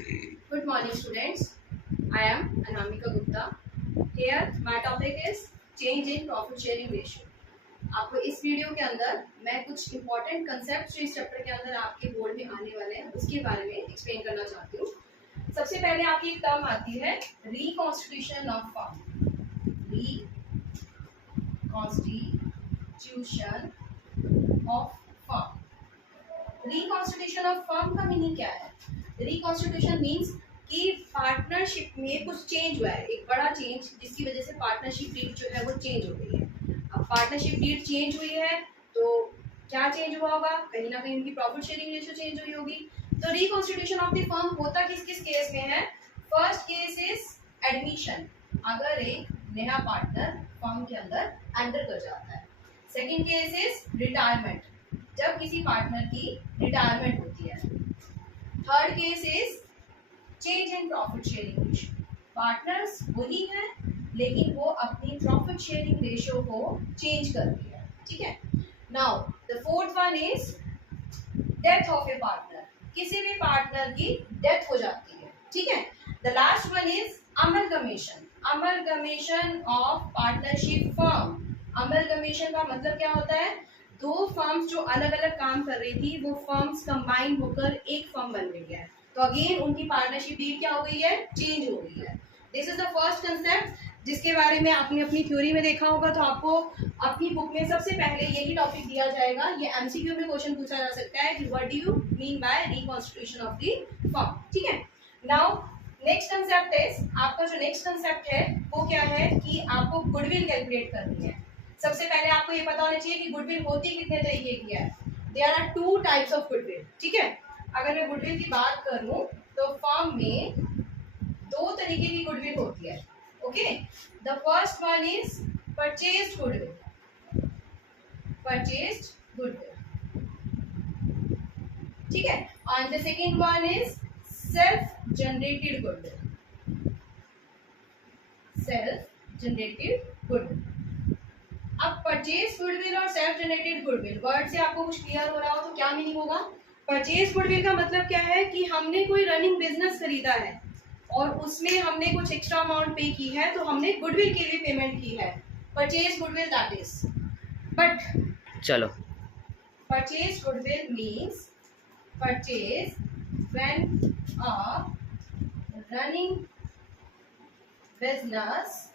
Good morning, students. I am Anamika Gupta. Here, my topic is change in profit sharing ratio. आपको इस video के अंदर मैं कुछ इंपॉर्टेंट कंसेप्ट जो इस चैप्टर के अंदर आपके बोर्ड में आने वाले हैं उसके बारे में एक्सप्लेन करना चाहती हूँ। सबसे पहले आपकी एक टर्म आती है reconstitution of firm. Reconstitution of firm. Reconstitution of firm का मीनिंग क्या है? रिकॉन्स्टिट्यूशन मीन्स कि पार्टनरशिप में कुछ चेंज हुआ है, एक बड़ा चेंज जिसकी वजह से पार्टनरशिप डीड जो है वो चेंज हो गई है। अब पार्टनरशिप डीड चेंज हुई है तो क्या चेंज हुआ होगा? कहीं ना कहीं उनकी प्रॉफिट शेयरिंग रेशियो चेंज हुई होगी। तो रिकॉन्स्टिट्यूशन ऑफ द फर्म होता किस किस केस में है? फर्स्ट केस इज एडमिशन, अगर एक नया पार्टनर फर्म के अंदर एंटर कर जाता है। सेकेंड केस इज रिटायरमेंट, जब किसी पार्टनर की रिटायरमेंट होती है। Third case is change in profit sharing ratio, partners वही है लेकिन वो अपनी प्रॉफिट शेयरिंग रेशियो को चेंज कर दिया है। ठीक है। Now the fourth one is death of A partner, किसी भी पार्टनर की डेथ हो जाती है। ठीक है। The last one is amalgamation, amalgamation of partnership firm. Amalgamation का मतलब क्या होता है? दो फर्म्स जो अलग अलग काम कर रही थी वो फर्म्स कंबाइन होकर एक फर्म बन गई है, तो अगेन उनकी पार्टनरशिप डीड क्या हो गई है? चेंज हो गई है। This is the first concept जिसके बारे में आपने अपनी थ्योरी में देखा होगा। तो आपको अपनी बुक में सबसे पहले यही टॉपिक दिया जाएगा। ये एमसीक्यू में क्वेश्चन पूछा जा सकता है कि what do you mean by reconstitution of the firm. ठीक है। नाउ नेक्स्ट कंसेप्ट इज, आपका जो नेक्स्ट कंसेप्ट है वो क्या है कि आपको गुडविल कैलकुलेट करनी है। सबसे पहले आपको ये पता होना चाहिए कि गुडविल होती कितने तरीके की है। There are two types of goodwill. ठीक है। अगर मैं गुडविल की बात करूं तो फर्म में दो तरीके की गुडविल होती है। Okay. The first one is purchased goodwill, purchased goodwill. ठीक है। And the second one is self generated goodwill, self generated goodwill. अब परचेज गुडविल और सेल्फ जनरेटेड गुडविल वर्ड से आपको कुछ क्लियर हो रहा हो तो क्या मीनिंग होगा? परचेज गुडविल का मतलब क्या है कि हमने कोई रनिंग बिजनेस खरीदा है और उसमें हमने कुछ एक्स्ट्रा अमाउंट पे की है तो हमने गुडविल के लिए पेमेंट की है। Purchase goodwill that is, but चलो purchase goodwill means purchase when a running business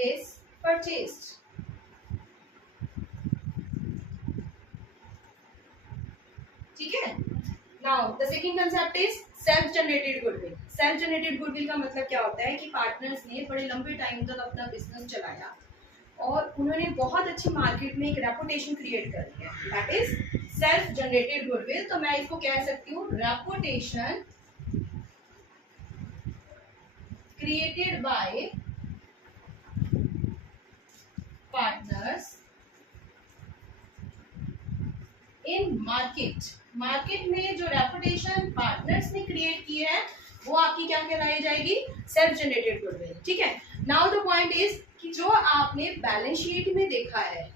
is purchased. ठीक है। Now the second concept is self generated goodwill. Self generated goodwill का मतलब क्या होता है कि पार्टनर्स ने बड़े लंबे टाइम तक अपना बिजनेस चलाया और उन्होंने बहुत अच्छी मार्केट में एक रेपुटेशन क्रिएट कर ली है, that is self generated goodwill. तो मैं इसको कह सकती हूँ reputation created by partners in market. Market में जो रेपुटेशन पार्टनर्स ने क्रिएट की है वो आपकी क्या कहलाई जाएगी? Self generated goodwill. ठीक है। नाउ द पॉइंट इज कि जो आपने बैलेंस शीट में देखा है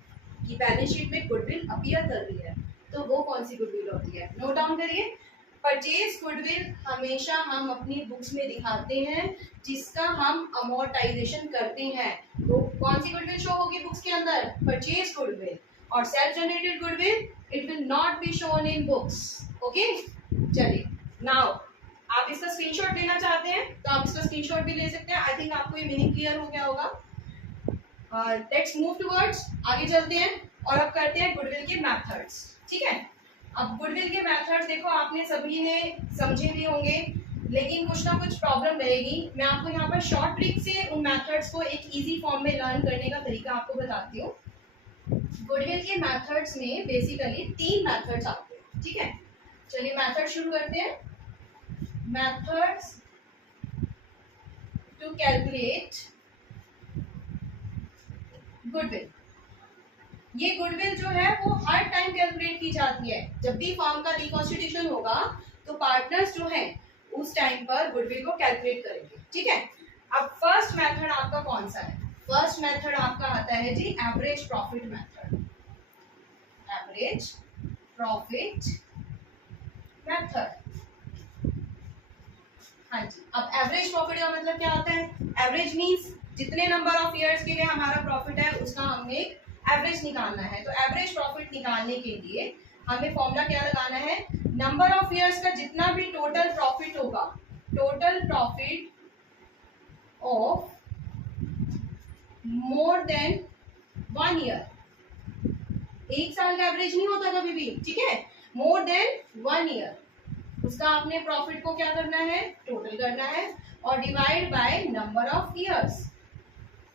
कि बैलेंस शीट में गुडविल अपीयर कर रही है तो वो कौन सी गुडविल होती है? नोट डाउन करिए। परचेज गुडविल हमेशा हम अपनी बुक्स में दिखाते हैं जिसका हम अमोर्टाइजेशन करते हैं। तो कौन सी गुडविल शो होगी बुक्स के अंदर? Purchase goodwill. और self generated goodwill it will not be shown in books. Okay. चलिए नाउ आप इसका स्क्रीनशॉट लेना चाहते हैं तो आप इसका स्क्रीनशॉट भी ले सकते हैं। आई थिंक आपको ये मीनिंग क्लियर हो गया होगा। लेट्स मूव टुवर्ड्स, आगे चलते हैं और अब करते हैं गुडविल के मेथड्स। ठीक है। अब गुडविल के मेथड्स देखो आपने सभी ने समझे भी होंगे लेकिन कुछ ना कुछ प्रॉब्लम रहेगी। मैं आपको यहाँ पर शॉर्ट ट्रिक से उन मेथड्स को एक इजी फॉर्म में लर्न करने का तरीका आपको बताती हूँ। गुडविल के मेथड्स में बेसिकली 3 मेथड्स आते हैं। ठीक है। चलिए मेथड शुरू करते हैं। Methods to calculate goodwill. ये गुडविल जो है वो हर टाइम कैलकुलेट की जाती है। जब भी फर्म का रिकॉन्स्टिट्यूशन होगा तो पार्टनर्स जो हैं उस टाइम पर गुडविल को कैलकुलेट करेंगे। ठीक है। अब फर्स्ट मेथड आपका कौन सा है? फर्स्ट मेथड आपका आता है जी average profit method. Average profit method. हाँ जी, अब एवरेज प्रॉफिट का मतलब क्या होता है? एवरेज मीन्स जितने नंबर ऑफ ईयर्स के लिए हमारा प्रॉफिट है उसका हमें एवरेज निकालना है। तो एवरेज प्रॉफिट निकालने के लिए हमें फॉर्मूला क्या लगाना है? नंबर ऑफ ईयर्स का जितना भी टोटल प्रॉफिट होगा, total profit of more than 1 year, एक साल का एवरेज नहीं होता कभी भी, ठीक है, मोर देन 1 ईयर, उसका आपने प्रॉफिट को क्या करना है? टोटल करना है और divide by number of years,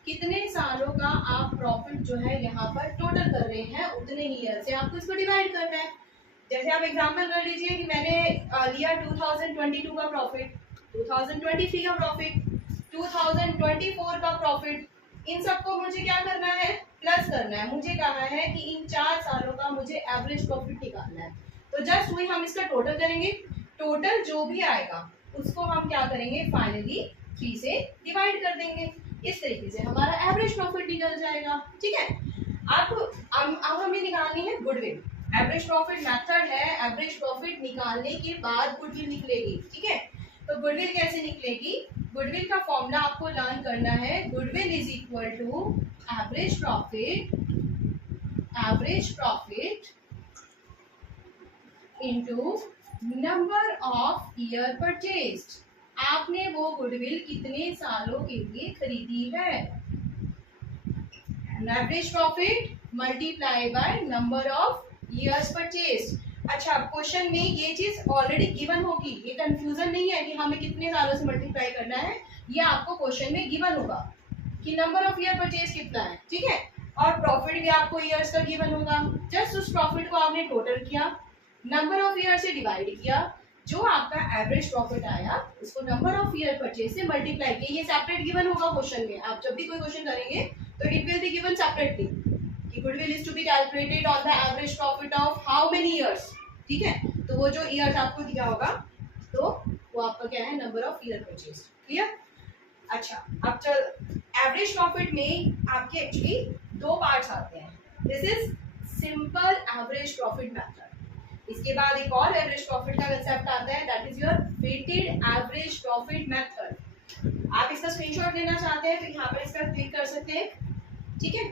कितने सालों का आप प्रॉफिट जो है यहाँ पर टोटल कर रहे हैं उतने ही ईयर से आपको इसको डिवाइड करना है। जैसे आप एग्जांपल कर लीजिए कि मैंने लिया 2022 का प्रॉफिट, 2023 का प्रॉफिट, 2024 का प्रॉफिट, इन सबको मुझे क्या करना है? प्लस करना है। मुझे कहा है कि इन 4 सालों का मुझे एवरेज प्रॉफिट निकालना है। तो जस्ट वही हम इसका टोटल करेंगे, टोटल जो भी आएगा उसको हम क्या करेंगे? फाइनली 3 से डिवाइड कर देंगे। इस तरीके से हमारा एवरेज प्रॉफिट निकल जाएगा, ठीक है। अब हमें निकालनी है गुडविल। एवरेज प्रॉफिट मेथड है, एवरेज प्रॉफिट निकालने के बाद गुडविल निकलेगी, ठीक है। तो गुडविल कैसे निकलेगी? गुडविल का फॉर्मूला आपको लर्न करना है। Goodwill is equal to average profit into number of year purchased. आपने वो गुडविल कितने सालों के लिए खरीदी है? Average profit multiply by number of years purchased. अच्छा, क्वेश्चन में ये चीज ऑलरेडी गिवन होगी, ये कंफ्यूजन नहीं है कि हमें कितने सालों से मल्टीप्लाई करना है। ये आपको क्वेश्चन में गिवन होगा कि नंबर ऑफ ईयर परचेज कितना है, ठीक है, और प्रॉफिट भी आपको ईयर्स का गिवन होगा। जस्ट उस प्रॉफिट को आपने टोटल किया, नंबर ऑफ ईयर से डिवाइड किया, जो आपका एवरेज प्रॉफिट आया उसको नंबर ऑफ ईयर परचेज से मल्टीप्लाई किया। ये सेपरेट गिवन होगा क्वेश्चन में। आप जब भी कोई क्वेश्चन करेंगे तो it will be given separately कि goodwill is to be calculated on the average profit of how many years, ठीक है। तो वो जो ईयर्स आपको दिया होगा तो वो आपका क्या है? Number of year purchase, clear. अच्छा, अब चल एवरेज प्रॉफिट में आपके एक्चुअली 2 पार्ट्स आते हैं। This is simple average profit method. इसके बाद एक और एवरेज प्रॉफिट का कंसेप्ट आता है, that is your weighted average profit method. आप इसका स्क्रीनशॉट लेना चाहते हैं तो यहाँ पर इसका क्लिक कर सकते हैं, ठीक है।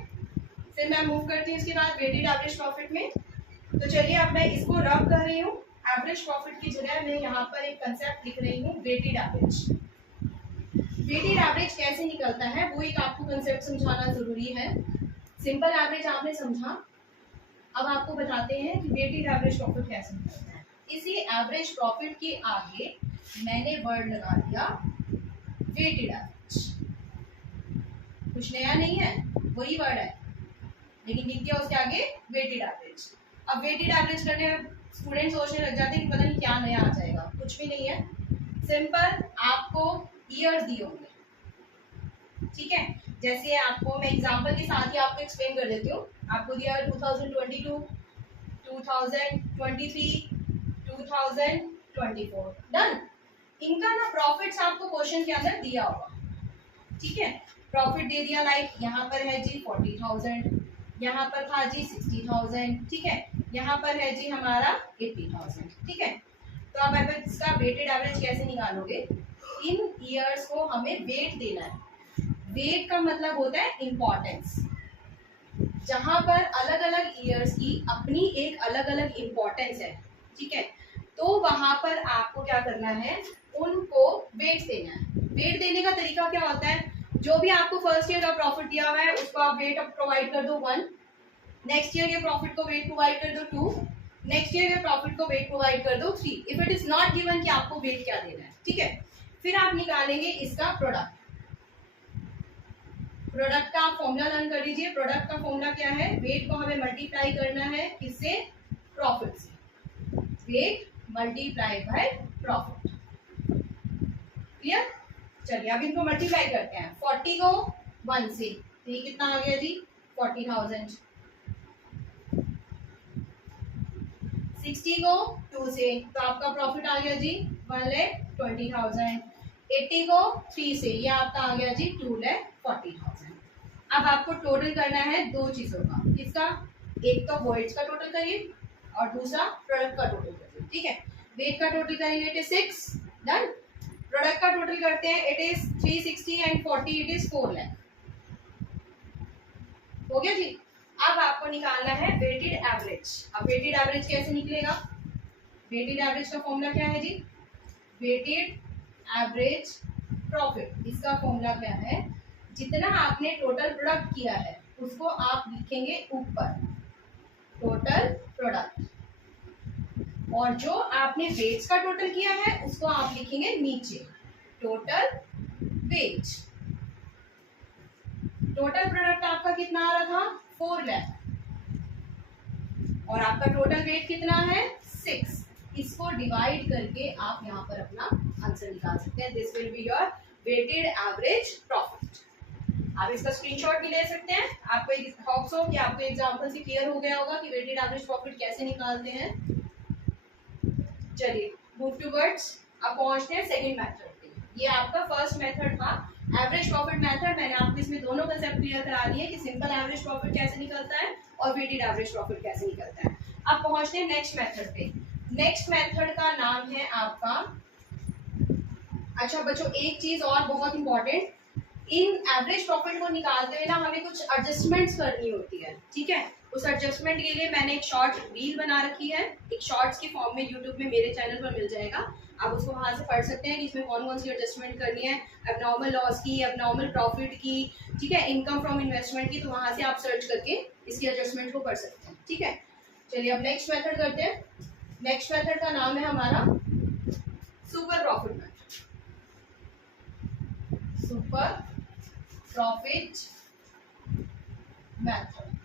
फिर मैं मूव करती हूँ इसके बाद वेटेड एवरेज प्रॉफिट में। तो चलिए अब मैं इसको रब कर रही हूँ। एवरेज प्रॉफिट की जगह मैं यहाँ पर एक कंसेप्ट लिख रही हूँ, वेटेड एवरेज। वेटेड एवरेज कैसे निकलता है वो एक आपको कंसेप्ट समझाना जरूरी है। सिंपल एवरेज आपने समझा, अब आपको बताते हैं कि वेटेड एवरेज प्रॉफिट कैसे निकलता है। इसी एवरेज प्रॉफिट के आगे मैंने वर्ड लगा दिया वेटेड एवरेज। कुछ नया नहीं है, वही वर्ड है, लेकिन लिख दिया उसके आगे वेटेड एवरेज। अब वेटेड एवरेज करने में स्टूडेंट सोचने लग जाते हैं कि पता नहीं क्या नया आ जाएगा। कुछ भी नहीं है, सिंपल आपको ईयर्स दिए होंगे, ठीक है। जैसे आपको मैं एग्जांपल के साथ ही आपको एक्सप्लेन कर देती हूँ। आपको दिया 2022, 2023, 2024, डन। इनका ना प्रॉफिट्स आपको क्वेश्चन के अंदर दिया होगा, ठीक है। प्रॉफिट दे दिया, लाइक यहाँ पर है जी 40,000, यहाँ पर था जी 60,000, ठीक है, यहाँ पर है जी हमारा 80,000, ठीक है। तो अब आप इसका वेटेड एवरेज कैसे निकालोगे? इन ईयर्स को हमें वेट देना है। वेट का मतलब होता है इम्पोर्टेंस। जहां पर अलग अलग ईयर्स की अपनी एक अलग अलग इम्पोर्टेंस है, ठीक है, तो वहां पर आपको क्या करना है? उनको वेट देना है। वेट देने का तरीका क्या होता है? जो भी आपको फर्स्ट ईयर का प्रॉफिट दिया हुआ है उसको आप वेट प्रोवाइड कर दो 1, नेक्स्ट ईयर के प्रॉफिट को वेट प्रोवाइड कर दो 2, नेक्स्ट ईयर के प्रॉफिट को वेट प्रोवाइड कर दो 3। If it is not given कि आपको वेट क्या देना है, ठीक है। फिर आप निकालेंगे इसका प्रोडक्ट। प्रोडक्ट का आप फॉर्मूला लर्न कर लीजिए। प्रोडक्ट का फॉर्मूला क्या है? वेट को हमें मल्टीप्लाई करना है किससे? प्रॉफिट से। Weight multiply by profit, clear. चलिए अब इनको मल्टीप्लाई करते हैं। 40 को 1 से, तो ये कितना आ गया जी? 40,000। 60 को 2 से, तो आपका प्रॉफिट आ गया जी 1,20,000। 80 को 3 से, ये आपका आ गया जी 2,40,000। अब आपको टोटल करना है 2 चीजों का। किसका? एक तो वॉइड्स का टोटल करिए और दूसरा प्रोडक्ट का टोटल करिए, ठीक है। वेट का टोटल करेंगे 86, डन। प्रोडक्ट का टोटल करते हैं, it is 360 and 40 it is 4 lakh. हो गया जी। अब आपको निकालना है वेटेड एवरेज। अब वेटेड एवरेज कैसे निकलेगा? वेटेड एवरेज का फॉर्मूला क्या है जी? वेटेड एवरेज प्रॉफिट, इसका फॉर्मूला क्या है? जितना आपने टोटल प्रोडक्ट किया है उसको आप लिखेंगे ऊपर, टोटल प्रोडक्ट, और जो आपने वेज का टोटल किया है उसको आप लिखेंगे नीचे, टोटल वेज। टोटल प्रोडक्ट आपका कितना आ रहा था? 4 लाख, और आपका टोटल वेट कितना है? 6। इसको डिवाइड करके आप यहाँ पर अपना आंसर निकाल सकते हैं। This will be your weighted average profit. आप इसका स्क्रीनशॉट भी ले सकते हैं। आपको एक होप्स हो कि आपको एग्जांपल से क्लियर हो गया होगा कि वेटेड एवरेज प्रॉफिट कैसे निकालते हैं। चलिए मूव टूवर्ड्स, अब पहुंचते हैं सेकंड मेथड पे। ये आपका फर्स्ट मेथड था एवरेज प्रॉफिट मेथड। मैंने आपको इसमें दोनों कंसेप्ट क्लियर करा दिए कि सिंपल एवरेज प्रॉफिट कैसे निकलता है और वेटेड एवरेज प्रॉफिट कैसे निकलता है। अब पहुंचते हैं नेक्स्ट मेथड पे। नेक्स्ट मेथड का नाम है आपका, अच्छा बच्चों एक चीज और बहुत इंपॉर्टेंट, इन एवरेज प्रॉफिट को निकालते हुए ना हमें कुछ एडजस्टमेंट्स करनी होती है, ठीक है। उस एडजस्टमेंट के लिए मैंने एक शॉर्ट रील बना रखी है, एक शॉर्ट्स की फॉर्म में यूट्यूब में मेरे चैनल पर मिल जाएगा, आप उसको वहां से पढ़ सकते हैं कि इसमें कौन कौन सी एडजस्टमेंट करनी है, एबनॉर्मल लॉस की, एबनॉर्मल प्रॉफिट की, ठीक है, इनकम फ्रॉम इन्वेस्टमेंट की, तो वहां से आप सर्च करके इसकी एडजस्टमेंट को कर सकते हैं, ठीक है। चलिए अब नेक्स्ट मेथड करते हैं। नेक्स्ट मेथड का नाम है हमारा super profit method. Super profit method,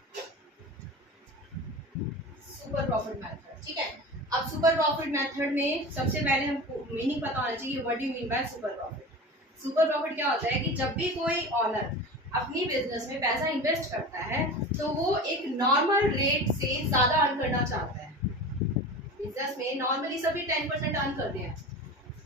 super profit method, ठीक है। अब सुपर प्रॉफिट मेथड में सबसे पहले हमको मीनिंग पता होना चाहिए, what do you mean by super profit. Super profit क्या होता है कि जब भी कोई ऑनर अपनी बिजनेस में पैसा इन्वेस्ट करता है तो वो एक नॉर्मल रेट से ज्यादा अर्न करना चाहता है। बिजनेस में नॉर्मली सभी 10% अर्न करते हैं,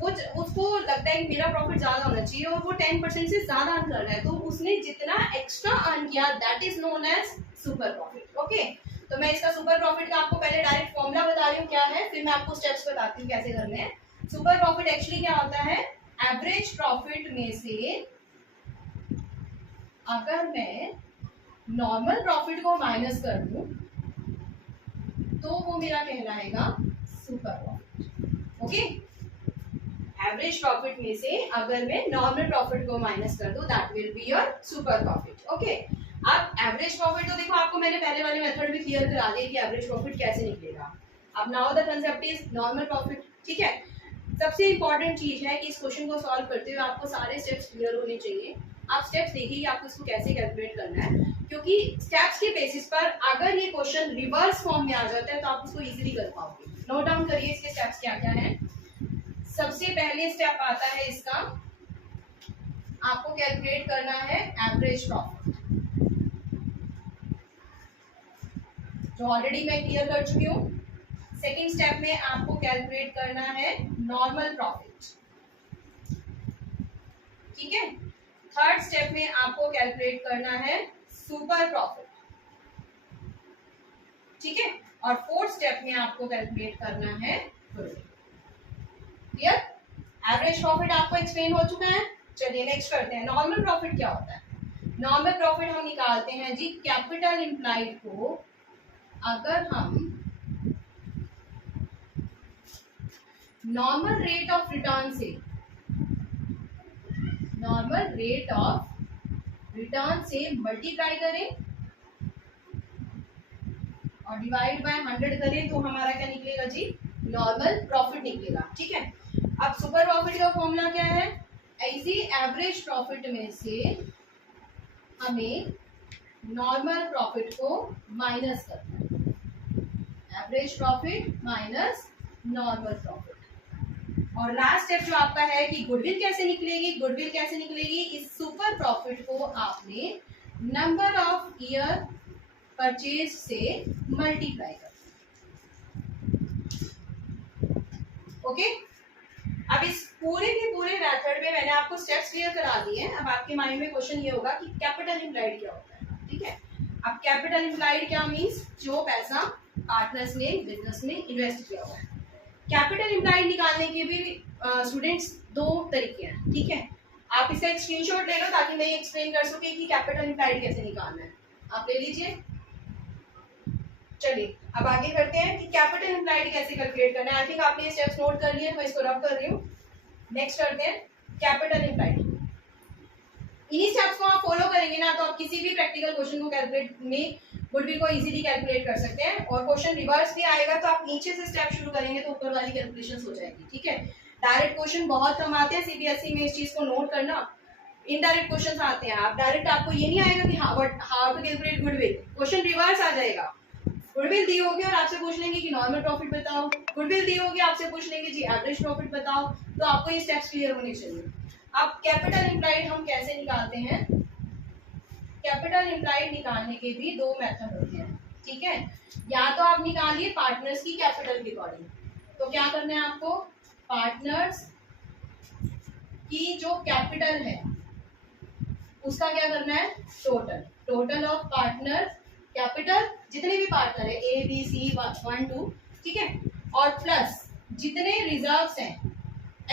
कुछ उसको लगता है कि मेरा प्रॉफिट ज्यादा होना चाहिए और वो 10% से ज्यादा अर्न कर रहा है, तो उसने जितना एक्स्ट्रा अर्न किया that is known as super profit. Okay, तो मैं इसका सुपर प्रॉफिट का आपको पहले डायरेक्ट फॉर्मूला बता रही हूँ क्या है, फिर मैं आपको स्टेप्स बताती हूँ कैसे करने हैं। सुपर प्रॉफिट एक्चुअली क्या होता है? एवरेज प्रॉफिट में से अगर मैं नॉर्मल प्रॉफिट को माइनस कर दूं तो वो मेरा कहलाएगा super profit. Okay, average profit में से अगर मैं नॉर्मल प्रॉफिट को माइनस कर दूं that will be your super profit. Okay, अब एवरेज प्रॉफिट तो देखो आपको मैंने पहले वाले मेथड में क्लियर करा दिया कि एवरेज प्रॉफिट कैसे निकलेगा। अब now the concept is normal profit, ठीक है। सबसे इंपॉर्टेंट चीज है कि इस क्वेश्चन को सॉल्व करते हुए आपको सारे स्टेप्स क्लियर होने चाहिए। आप स्टेप्स देखिए आपको इसको कैसे कैलकुलेट करना है, क्योंकि स्टेप्स के बेसिस पर अगर ये क्वेश्चन रिवर्स फॉर्म में आ जाता है तो आप उसको इजीली कर पाओगे। नोट डाउन करिए इसके स्टेप्स क्या क्या है। सबसे पहले स्टेप आता है इसका, आपको कैलकुलेट करना है एवरेज प्रॉफिट, जो ऑलरेडी मैं क्लियर कर चुकी हूँ। सेकेंड स्टेप में आपको कैलकुलेट करना है नॉर्मल प्रॉफिट, ठीक है। थर्ड स्टेप में आपको कैलकुलेट करना है सुपर प्रॉफिट, ठीक है। और फोर्थ स्टेप में आपको कैलकुलेट करना है क्लियर। एवरेज प्रॉफिट आपको एक्सप्लेन हो चुका है। चलिए नेक्स्ट करते हैं, नॉर्मल प्रॉफिट क्या होता है। नॉर्मल प्रॉफिट हम निकालते हैं जी कैपिटल इम्प्लाइड को अगर हम नॉर्मल रेट ऑफ रिटर्न से, नॉर्मल रेट ऑफ रिटर्न से मल्टीप्लाई करें और डिवाइड बाय 100 करें तो हमारा क्या निकलेगा जी? नॉर्मल प्रॉफिट निकलेगा, ठीक है। अब सुपर प्रॉफिट का फॉर्मूला क्या है? ऐसी एवरेज प्रॉफिट में से हमें नॉर्मल प्रॉफिट को माइनस करना है, average profit minus normal profit. और लास्ट स्टेप जो आपका है कि गुडविल कैसे निकलेगी। गुडविल कैसे निकलेगी? इस सुपर प्रॉफिट को आपने नंबर ऑफ ईयर परचेज से मल्टीप्लाई कर, ओके। अब इस पूरे के पूरे मेथड में मैंने आपको स्टेप्स क्लियर करा दिए हैं। अब आपके माइंड में क्वेश्चन ये होगा कि कैपिटल इम्प्लाइड क्या होता है, ठीक है। अब कैपिटल इम्प्लाइड क्या मीन्स? जो पैसा पार्टनर्स ने बिजनेस में इन्वेस्ट किया हुआ है, कैपिटल इम्प्लाइड निकालने के भी स्टूडेंट्स दो तरीके हैं, ठीक है। आप इसका एक स्क्रीनशॉट ले लो ताकि मैं एक्सप्लेन कर सकूं कि कैपिटल इम्प्लाइड कैसे निकालना है। आप ले लीजिए। चलिए अब आगे करते हैं कि कैपिटल इम्प्लाइड कैसे कैलकुलेट करना है। आई थिंक आपने ये स्टेप्स नोट कर लिए, मैं इसको रब कर रही हूँ। नेक्स्ट करते हैं कैपिटल इम्प्लाइड। इन्हीं स्टेप्स को आप फॉलो करेंगे ना तो आप किसी भी प्रैक्टिकल क्वेश्चन को कैलकुलेट में गुडविल को इजीली कैलकुलेट कर सकते हैं। और क्वेश्चन रिवर्स भी आएगा तो आप नीचे से स्टेप शुरू करेंगे तो ऊपर वाली कैलकुलेशन हो जाएगी, ठीक है। डायरेक्ट क्वेश्चन बहुत कम आते हैं सीबीएसई में, इस चीज को नोट करना। इनडायरेक्ट क्वेश्चन आते हैं, आप डायरेक्ट आपको ये नहीं आएगा कि how to calculate goodwill, question reverse आ जाएगा। गुडविल दी होगी और आपसे पूछ लेंगे कि नॉर्मल प्रॉफिट बताओ, गुडविल दी होगी आपसे पूछ लेंगे जी एवरेज प्रॉफिट बताओ। तो आपको ये स्टेप्स क्लियर होने चाहिए। अब कैपिटल इम्प्लाइड हम कैसे निकालते हैं? कैपिटल इम्प्लाइड निकालने के भी दो मेथड होते हैं, ठीक है। या तो आप निकालिए पार्टनर्स की कैपिटल के अकॉर्डिंग। तो क्या करना है आपको? पार्टनर्स की जो कैपिटल है उसका क्या करना है? टोटल ऑफ पार्टनर कैपिटल, जितने भी पार्टनर है ए बी सी 1 2, ठीक है, और प्लस जितने रिजर्व्स हैं,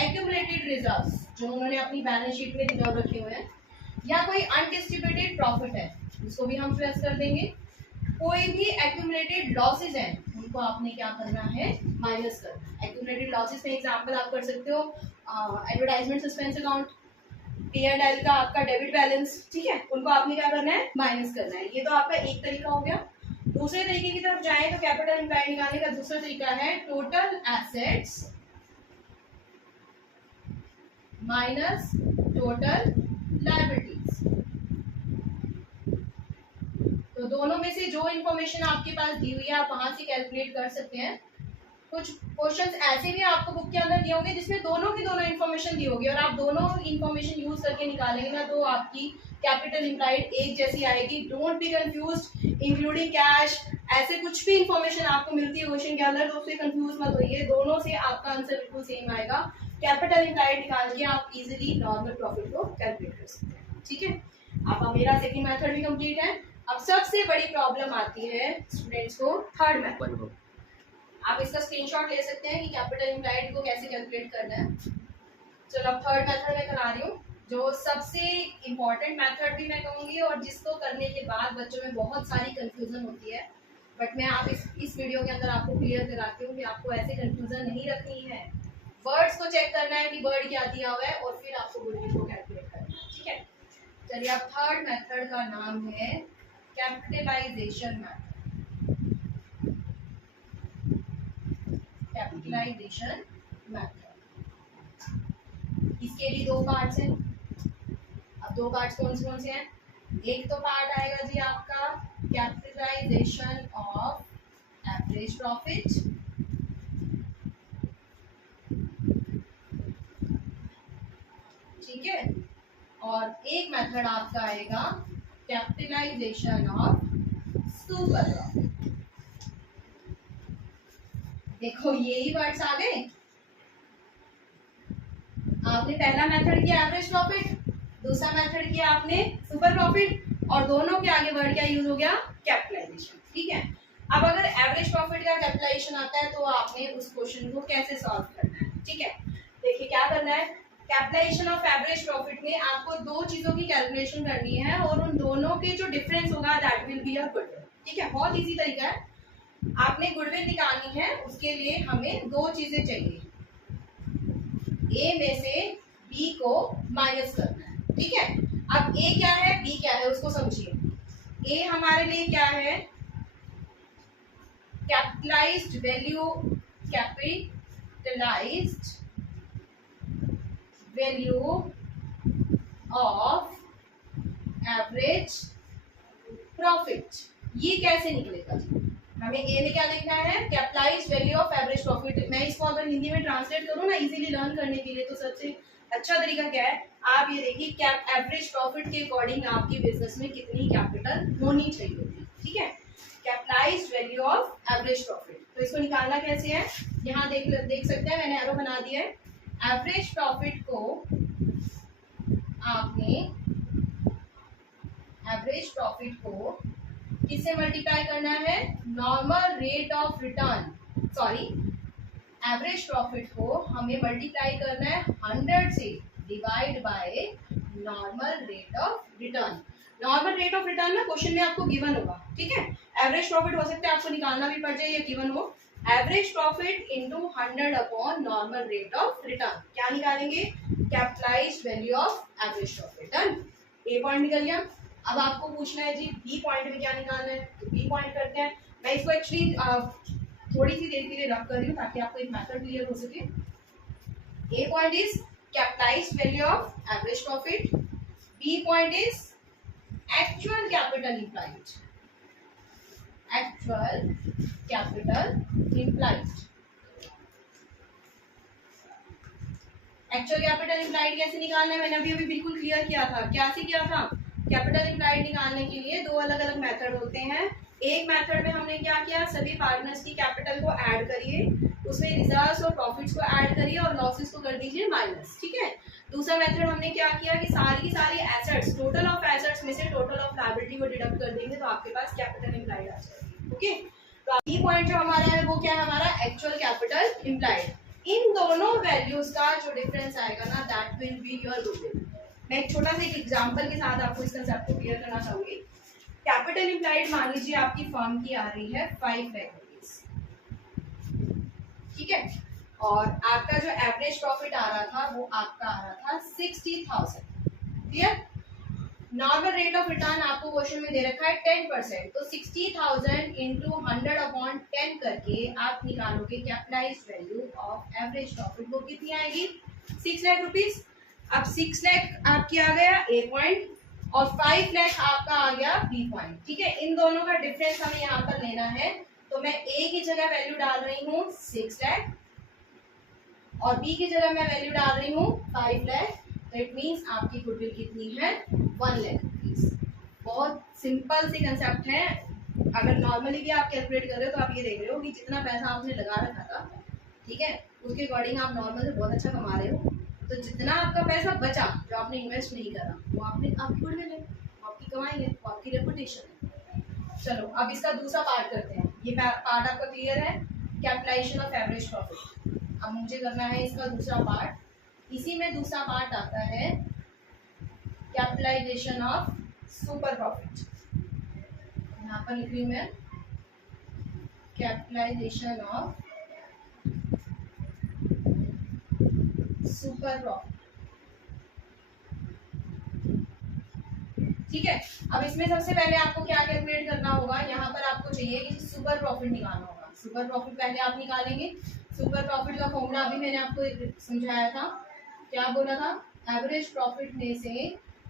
एक्यूमुलेटेड रिजर्व्स जो उन्होंने अपनी बैलेंस शीट में रिजर्व रखे हुए हैं, या कोई अनडिस्ट्रीब्यूटेड प्रॉफिट है उसको भी हम प्लस कर देंगे। कोई भी एक्यूमुलेटेड लॉसेज है उनको आपने क्या करना है? माइनस करना। एक्यूमुलेटेड लॉसेज में एग्जांपल आप कर सकते हो एडवर्टाइजमेंट सस्पेंस अकाउंट, P&L का आपका डेबिट बैलेंस, ठीक है, उनको आपने क्या करना है? माइनस करना है। ये तो आपका एक तरीका हो गया। दूसरे तरीके की तरफ जाएं तो कैपिटल इम्प्लाइड निकालने का दूसरा तरीका है total assets minus total liabilities. तो दोनों में से जो इन्फॉर्मेशन आपके पास दी हुई है आप वहां से कैलकुलेट कर सकते हैं। कुछ क्वेश्चंस ऐसे भी आपको बुक के अंदर दिए होंगे जिसमें दोनों की दोनों इन्फॉर्मेशन दी होगी और आप दोनों इन्फॉर्मेशन यूज करके निकालेंगे ना तो आपकी कैपिटल इम्प्लाइड एक जैसी आएगी। Don't be confused, including cash, ऐसे कुछ भी इन्फॉर्मेशन आपको मिलती है क्वेश्चन के अंदर तो उससे कंफ्यूज मत होइए, दोनों से आपका आंसर बिल्कुल सेम आएगा। कैपिटल इम्प्लाइड निकाल के आप इजीली नॉर्मल प्रॉफिट को कैलकुलेट कर सकते हैं, ठीक है। अब मेरा सेकंड मेथड भी कंप्लीट है। अब सबसे बड़ी प्रॉब्लम आती है स्टूडेंट्स को थर्ड मेथड। आप इसका स्क्रीनशॉट ले सकते हैं कि कैपिटल इम्प्लाइड को कैसे कैलकुलेट करना है। चलो अब थर्ड मेथड मैं करा रही हूँ, जो सबसे इम्पोर्टेंट मेथड भी मैं कहूँगी और जिसको करने के बाद बच्चों में बहुत सारी कंफ्यूजन होती है। बट मैं आप इस वीडियो के अंदर आपको क्लियर कराती हूँ कि आपको ऐसे कंफ्यूजन नहीं रखनी है। वर्ड्स को चेक करना है कि वर्ड क्या दिया हुआ है और फिर आपको गुडविल को कैलकुलेट करना है, ठीक है। चलिए अब थर्ड मेथड का नाम है कैपिटलाइजेशन मेथड। कैपिटलाइजेशन मेथड, इसके भी दो पार्ट्स हैं। अब दो पार्ट्स कौन से हैं? एक तो पार्ट आएगा जी आपका कैपिटलाइजेशन ऑफ एवरेज प्रॉफिट, ठीक है, और एक मेथड आपका आएगा कैपिटलाइजेशन ऑफ सुपर प्रॉफिट। देखो यही वर्ड्स आ गए। आपने पहला मेथड किया एवरेज प्रॉफिट, दूसरा मेथड किया आपने सुपर प्रॉफिट और दोनों के आगे वर्ड क्या यूज हो गया? कैपिटलाइजेशन, ठीक है। अब अगर एवरेज प्रॉफिट का कैपिटलाइजेशन आता है तो आपने उस क्वेश्चन को कैसे सॉल्व करना है, ठीक है। देखिए क्या करना है, कैपिटलाइजेशन ऑफ एवरेज प्रॉफिट में आपको दो चीजों की कैलकुलेशन करनी है और उन दोनों के जो डिफरेंस होगा that will be a goodwill, ठीक है। बहुत इजी तरीका है। आपने गुडविल निकालनी है, उसके लिए हमें दो चीजें चाहिए। ए में से बी को माइनस करना है, ठीक है। अब ए क्या है, बी क्या है, उसको समझिए। ए हमारे लिए क्या है? Capitalised value, capitalised value of average profit. ये कैसे निकलेगा? हमें ए में क्या लिखना है? Capitalised value of average profit. मैं इसको अगर हिंदी में ट्रांसलेट करूँ ना इजीली लर्न करने के लिए तो सबसे अच्छा तरीका क्या है, आप ये देखिए कैप एवरेज प्रॉफिट के अकॉर्डिंग आपकी बिजनेस में कितनी कैपिटल होनी चाहिए, ठीक है। Capitalised value of average profit, तो इसको निकालना कैसे है? यहाँ देख सकते हैं मैंने एरो बना दिया है। एवरेज प्रॉफिट को आपने एवरेज प्रॉफिट को किससे मल्टीप्लाई करना है? Normal rate of return, sorry average profit को हमें मल्टीप्लाई करना है 100 से, divide by normal rate of return. Normal rate of return ना क्वेश्चन में आपको गिवन होगा, ठीक है। एवरेज प्रॉफिट हो सकता है आपको निकालना भी पड़ जाए या गिवन हो। Average profit into 100 upon normal rate of return, क्या निकालेंगे, capitalised value of average profit. Done, A point निकल गया। अब आपको पूछना है जी बी पॉइंट में क्या निकालना है, तो बी पॉइंट करते हैं। मैं इसको एक्चुअली थोड़ी सी देर के लिए रख कर रही हूँ ताकि आपको एक मेथड क्लियर हो सके। A point is capitalised value of average profit, B point is actual capital implied, actual capital implied। Actual capital implied कैसे निकालना है, मैंने अभी बिल्कुल क्लियर किया था। क्या से किया था, कैपिटल इम्प्लाइड निकालने के लिए दो अलग अलग मेथड होते हैं। एक मेथड में हमने क्या किया, सभी पार्टनर्स की कैपिटल को ऐड करिए, उसमें रिजर्व्स और प्रॉफिट्स को ऐड करिए और लॉसेस को कर दीजिए माइनस, ठीक है। दूसरा मेथड हमने क्या किया कि सारी की सारी एसेट्स, टोटल ऑफ एसेट्स में से टोटल ऑफ लायबिलिटी को डिडक्ट कर देंगे तो आपके पास कैपिटल इम्प्लाइड आ जाएगी। ओके, तो बी पॉइंट जो हमारा है वो क्या है, हमारा एक्चुअल कैपिटल इम्प्लाइड। इन दोनों वैल्यूज का जो डिफरेंस आएगा ना, that will be your goodwill. मैं एक छोटा सा एक एग्जांपल के साथ आपको इस कंसेप्ट को क्लियर करना चाहूंगी। कैपिटल इम्प्लाइड मान लीजिए आपकी फर्म की आ रही है 5 लाख रुपीज, ठीक है, और आपका जो एवरेज प्रॉफिट आ रहा था वो आपका आ रहा था 60,000। Clear. Normal rate of return आपको क्वेश्चन में दे रखा है 10%, तो 60,000 इंटू 100 अपॉन 10 करके आप निकालोगे capitalised value of average profit, वो कितनी आएगी, 6 लाख रुपीज। अब 6 लाख आपकी आ गया ए पॉइंट और 5 लाख आपका आ गया बी पॉइंट, ठीक है। इन दोनों का डिफरेंस हमें यहाँ पर लेना है, तो मैं ए की जगह वैल्यू डाल रही हूँ 6 लाख और बी की जगह मैं वैल्यू डाल रही हूँ 5 लाख, तो इट मीन्स आपकी गुडविल कितनी है, 1 लाख रुपीज। बहुत सिंपल सी कंसेप्ट है। अगर नॉर्मली भी आप कैलकुलेट कर रहे हो तो आप ये देख रहे हो कि जितना पैसा आपने लगा रखा था, ठीक है, उसके अकॉर्डिंग आप नॉर्मल से बहुत अच्छा कमा रहे हो, तो जितना आपका पैसा बचा जो आपने इन्वेस्ट नहीं करा वो आपकी गुडविल है, आपकी कमाई है, वो आपकी रेपुटेशन है। चलो अब इसका दूसरा पार्ट करते हैं। ये पार्ट आपका क्लियर है, कैपिटलाइजेशन ऑफ एवरेज प्रॉफिट। अब मुझे करना है इसका दूसरा पार्ट। इसी में दूसरा पार्ट आता है कैपिटलाइजेशन ऑफ सुपर प्रॉफिट। यहाँ पर लिख रही हूँ मैं कैपिटलाइजेशन ऑफ सुपर प्रॉफिट, ठीक है। अब इसमें सबसे पहले आपको क्या कैलकुलेट करना होगा, यहाँ पर आपको चाहिए कि सुपर प्रॉफिट निकालना होगा। सुपर प्रॉफिट पहले आप निकालेंगे। सुपर प्रॉफिट का फॉर्मूला अभी मैंने आपको समझाया था, क्या बोला था, एवरेज प्रॉफिट में से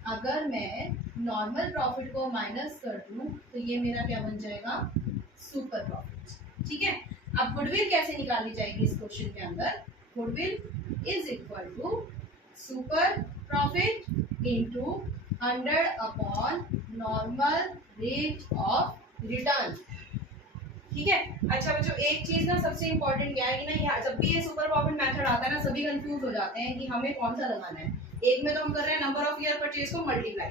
अगर मैं नॉर्मल प्रॉफिट को माइनस कर दूं तो ये मेरा क्या बन जाएगा, सुपर प्रॉफिट, ठीक है। अब गुडविल कैसे निकाली जाएगी इस क्वेश्चन के अंदर, goodwill is equal to super profit into 100 upon normal rate of return, ठीक है। अच्छा बच्चों, एक चीज ना सबसे इंपॉर्टेंट क्या है कि ना यहाँ जब भी ये सुपर प्रॉफिट मेथड आता है ना, सभी कंफ्यूज हो जाते हैं कि हमें कौन सा लगाना है। एक में तो हम कर रहे हैं नंबर ऑफ ईयर परचेज को मल्टीप्लाई,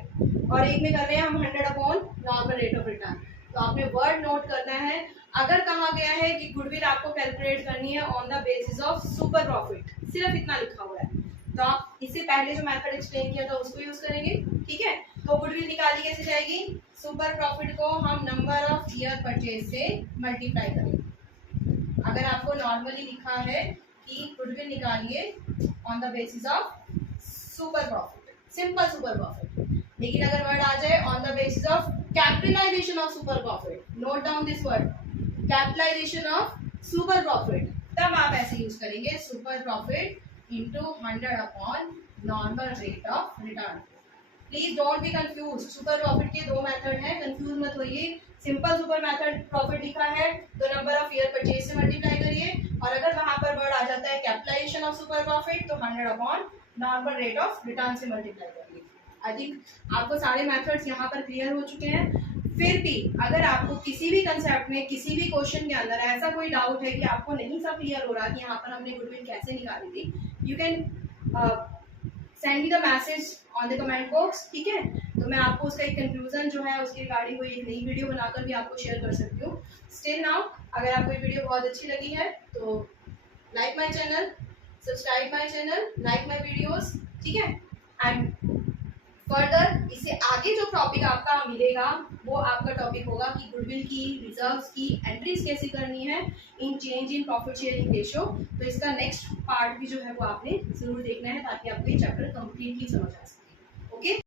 और एक में कर रहे हैं हम 100 upon normal rate of return. तो आपने वर्ड नोट करना है। अगर कहा गया है कि गुडविल आपको कैलकुलेट करनी है on the basis of super profit, सिर्फ इतना लिखा हुआ है, तो आप इससे पहले जो मेथड एक्सप्लेन किया था उसको यूज करेंगे, ठीक है। तो गुडविल निकाली कैसे जाएगी, सुपर प्रॉफिट को हम नंबर ऑफ ईयर परचेज से मल्टीप्लाई करेंगे। अगर आपको नॉर्मली लिखा है कि गुडविल निकालिए on the basis of super profit, simple super profit, लेकिन अगर वर्ड आ जाए on the basis of capitalisation of super profit, note down this word, capitalisation of super profit, तब आप ऐसे यूज करेंगे super profit into 100 upon normal rate of return. Please don't be confuse, super profit के दो method हैं, confuse मत होइए। Simple super method profit लिखा है तो नंबर ऑफ ईयर परचेज से मल्टीप्लाई करिए, और अगर वहां पर वर्ड आ जाता है कैपिटलाइजेशन ऑफ सुपर प्रॉफिट तो 100 upon normal rate of return से मल्टीप्लाई करिए। आई थिंक आपको सारे मेथड्स यहाँ पर क्लियर हो चुके हैं। फिर भी अगर आपको किसी भी कंसेप्ट में किसी भी क्वेश्चन के अंदर ऐसा कोई डाउट है कि आपको नहीं सब क्लियर हो रहा कि यहाँ पर हमने गुडविल कैसे निकाली थी, you can send me the message on the comment box, ठीक है। तो मैं आपको उसका एक कंक्लूजन जो है उसके रिगार्डिंग कोई एक नई वीडियो बनाकर भी आपको शेयर कर सकती हूँ। स्टिल नाउ अगर आपको ये वीडियो बहुत अच्छी लगी है तो like my channel, subscribe my channel, like my videos, ठीक है। एंड फर्दर इससे आगे जो टॉपिक आपका मिलेगा वो आपका टॉपिक होगा कि गुडविल की, रिजर्व्स की एंट्रीज कैसे करनी है in change in profit sharing ratio. तो इसका नेक्स्ट पार्ट भी जो है वो आपने जरूर देखना है ताकि आपको ये चैप्टर कंप्लीटली समझ आ सके। ओके।